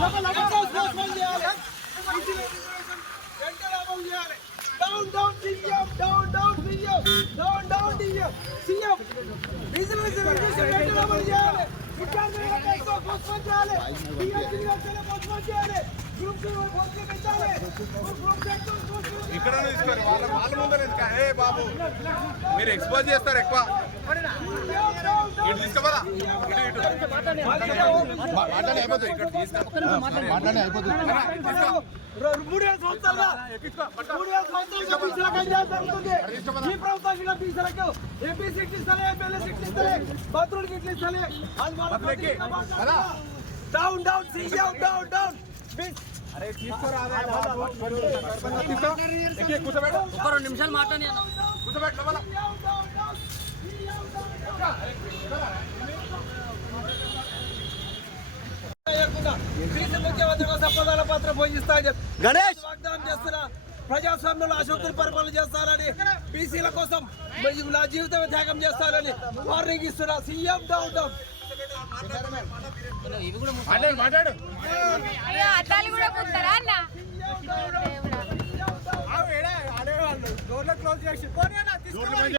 Down, down, CM, down, down, CM, down, down, CM. Diesel అమలు చేయాలి. విద్యార్థులకు postpone చేయాలి. విద్యార్థులకు పోస్ట్పోన్ చేయాలి. గ్రూప్ పోస్ట్పోన్ పెట్టాలి. ఇక్కడ తీసుకోండి వాళ్ళ ముందర ఏ బాబు మీరు ఎక్స్పోజ్ చేస్తారు ఎక్కువ ఇటు తీసుకోవాలా మాట్లాడే అయిపోతుంది ఇక్కడ మాట్లాడే అయిపోతుంది 3 సంవత్సరాలుగా 3 సంవత్సరాలుగా జరుగుతుంది. ఈ ప్రభుత్వం బీసీలకు ఎంపీ సీట్లు ఇస్తలే, ఎమ్మెల్యే సీట్లు ఇస్తలే, మంత్రులకి ఇట్లు ఇస్తలే. Down down CM down down. అరే తీసుకోరాదే బాబు కూర్చోబెట్టు ఒక 2 నిమిషాలు మాట్లాడి కూర్చోబెట్టు ముఖ్యమంత్రి కోసం ప్రధాన పాత్ర పోషిస్తా గణేష్ వాగ్దానం చేస్తున్నా. ప్రజాస్వామ్యంలో అశోక్తులు పరిపాలన చేస్తారని, బీసీల కోసం నా జీవితం త్యాగం చేస్తారని వార్నింగ్ ఇస్తున్నా. CM down down. మాట్లాడు క్లోజ్ చేసి